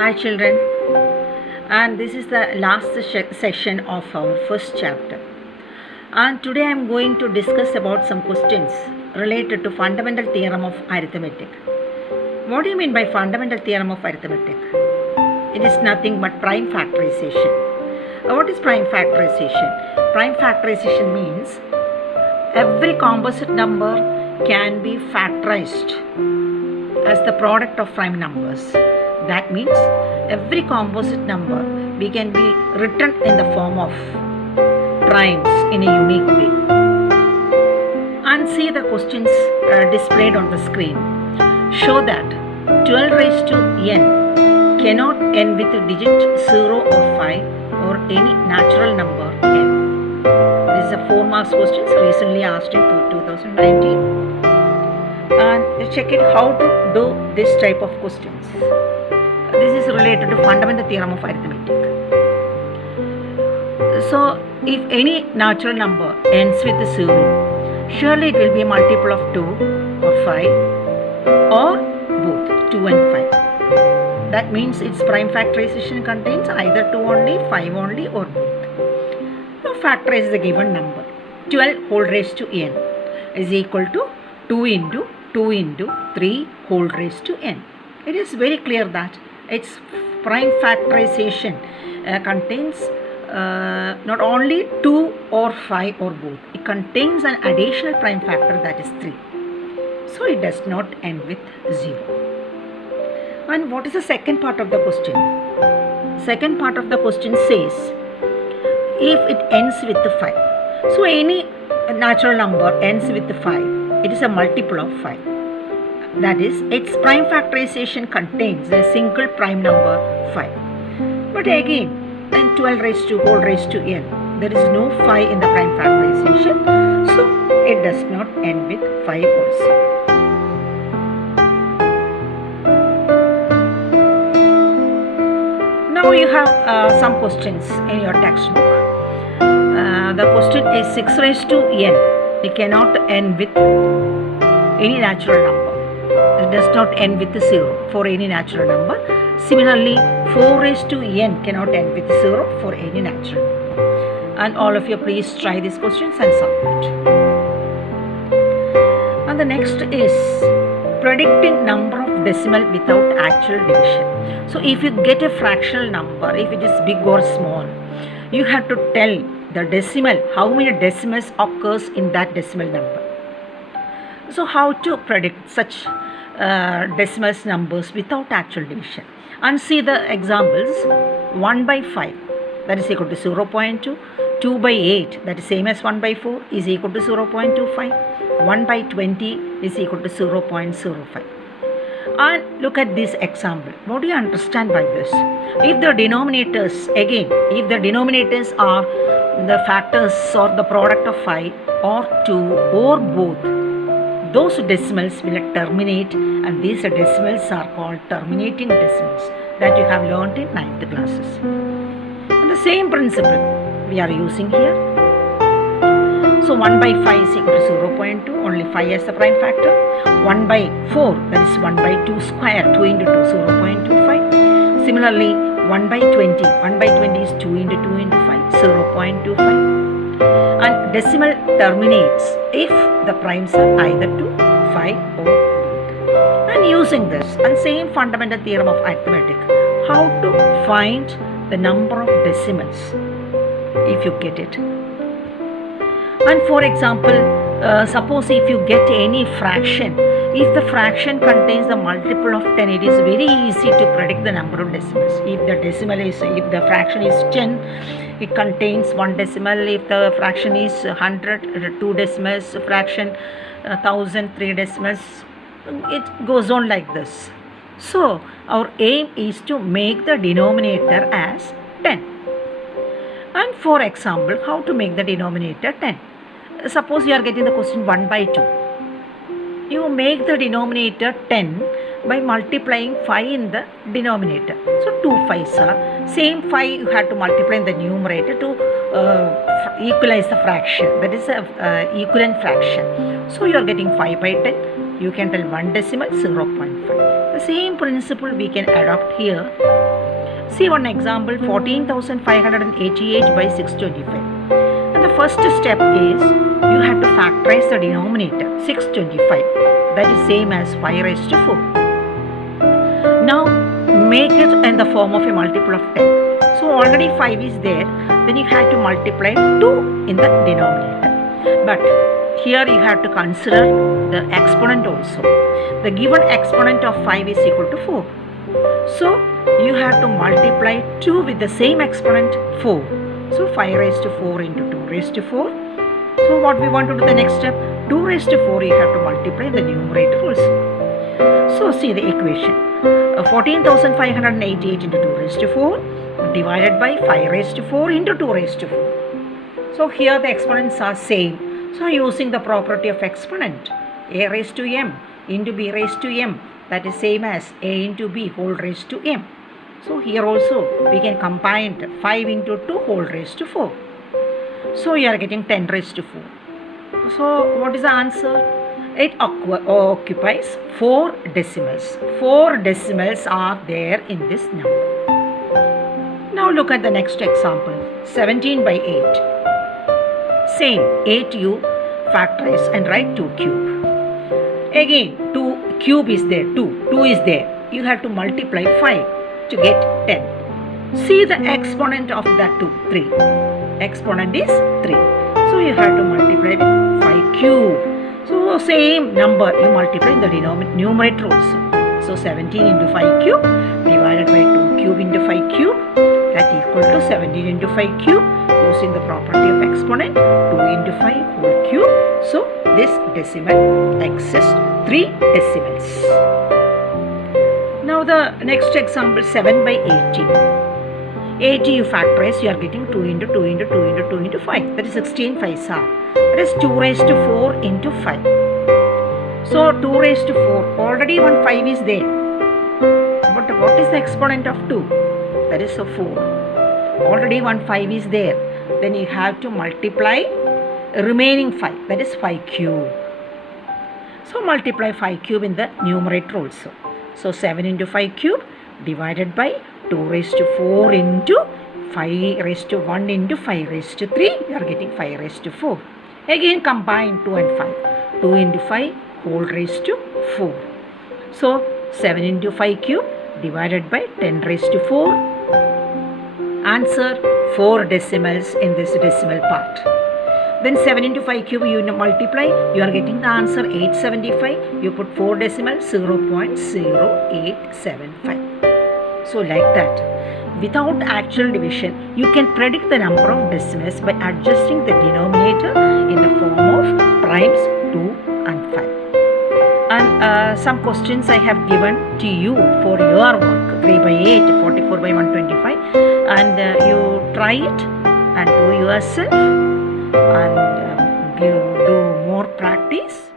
Hi children, and this is the last session of our first chapter, and today I am going to discuss about some questions related to fundamental theorem of arithmetic. What do you mean by fundamental theorem of arithmetic? It is nothing but prime factorization. What is prime factorization? Prime factorization means every composite number can be factorized as the product of prime numbers. That means every composite number we can be written in the form of primes in a unique way. And see the questions displayed on the screen. Show that 12 raised to n cannot end with a digit 0 or 5 or any natural number n. This is a 4 marks question recently asked in 2019. And check it how to do this type of questions. This is related to fundamental theorem of arithmetic. So, if any natural number ends with 0, surely it will be a multiple of 2 or 5 or both 2 and 5. That means its prime factorization contains either 2 only, 5 only or both. Now factorize the given number. 12 whole raised to n is equal to 2 into 2 into 3 whole raised to n. It is very clear that its prime factorization contains not only 2 or 5 or both. It contains an additional prime factor, that is 3. So it does not end with 0. And what is the second part of the question? Second part of the question says if it ends with 5. So any natural number ends with 5. It is a multiple of 5. That is, its prime factorization contains a single prime number 5. But again, in 12 raised to whole raised to n, there is no 5 in the prime factorization, so it does not end with 5 also. Now you have some questions in your textbook. The question is 6 raised to n. It cannot end with any natural number. It does not end with 0 for any natural number. Similarly, 4 raised to n cannot end with 0 for any natural number. And all of you please try these questions and submit. And the next is predicting number of decimal without actual division. So if you get a fractional number, if it is big or small, you have to tell the decimal, how many decimals occurs in that decimal number. So how to predict such decimals numbers without actual division? And see the examples. 1 by 5 that is equal to 0.2. 2 by 8 that is same as 1 by 4 is equal to 0.25. 1 by 20 is equal to 0.05. And look at this example. What do you understand by this? If the denominators, again, if the denominators are the factors or the product of 5 or 2 or both, those decimals will terminate, and these decimals are called terminating decimals that you have learnt in 9th classes. And the same principle we are using here. So 1 by 5 is equal to 0.2, only 5 as the prime factor. 1 by 4, that is 1 by 2 square, 2 into 2, 0.25. Similarly, 1 by 20, 1 by 20 is 2 into 2 into 5, 0.25. And decimal terminates if the primes are either 2, 5 or both. And using this and same fundamental theorem of arithmetic, how to find the number of decimals if you get it. And for example, suppose if you get any fraction, if the fraction contains the multiple of 10, it is very easy to predict the number of decimals. If the fraction is 10, it contains 1 decimal. If the fraction is 100, 2 decimals. Fraction 1000, 3 decimals. It goes on like this. So our aim is to make the denominator as 10. And for example, how to make the denominator 10? Suppose you are getting the question 1 by 2. You make the denominator 10 by multiplying 5 in the denominator. So 2 5s are same 5 you have to multiply in the numerator to equalize the fraction. That is a equivalent fraction. So you are getting 5 by 10. You can tell 1 decimal 0.5. The same principle we can adopt here. See one example, 14,588 by 625. And the first step is you have to factorize the denominator 625. That is same as 5 raised to 4. Now make it in the form of a multiple of 10. So already 5 is there, then you have to multiply 2 in the denominator. But here you have to consider the exponent also. The given exponent of 5 is equal to 4. So you have to multiply 2 with the same exponent 4. So 5 raised to 4 into 2 raised to 4. So what we want to do the next step, 2 raised to 4 you have to multiply the numerator also. So see the equation, 14,588 into 2 raised to 4 divided by 5 raised to 4 into 2 raised to 4. So here the exponents are same. So using the property of exponent, a raised to m into b raised to m, that is same as a into b whole raised to m. So here also we can combine 5 into 2 whole raised to 4. So you are getting 10 raised to 4. So what is the answer? It occupies 4 decimals. 4 decimals are there in this number. Now look at the next example, 17 by 8. Same, 8 you factorize and write 2 cube. Again 2 cube is there, 2 is there. You have to multiply 5 to get 10. See the exponent of that 2, 3. Exponent is 3. So you have to multiply with 5 cube. So same number you multiply in the numerator also. So 17 into 5 cube divided by 2 cube into 5 cube, that equal to 17 into 5 cube. Using the property of exponent, 2 into 5 whole cube. So this decimal exists 3 decimals. Now the next example, 7 by 80. 80 you factorize, you are getting 2 into 2 into 2 into 2 into 5. That is 16 5s are. That is 2 raised to 4 into 5. So 2 raised to 4, already one 5 is there. But what is the exponent of 2? That is a 4. Already one 5 is there. Then you have to multiply remaining 5, that is 5 cube. So multiply 5 cube in the numerator also. So 7 into 5 cube divided by 2 raised to 4 into 5 raised to 1 into 5 raised to 3. You are getting 5 raised to 4. Again combine 2 and 5. 2 into 5 whole raised to 4. So 7 into 5 cube divided by 10 raised to 4. Answer 4 decimals in this decimal part. Then 7 into 5 cube you multiply, you are getting the answer 875. You put 4 decimals, 0.0875. So like that, without actual division, you can predict the number of decimals by adjusting the denominator in the form of primes 2 and 5. And some questions I have given to you for your work, 3 by 8, 44 by 125, and you try it and do yourself and do more practice.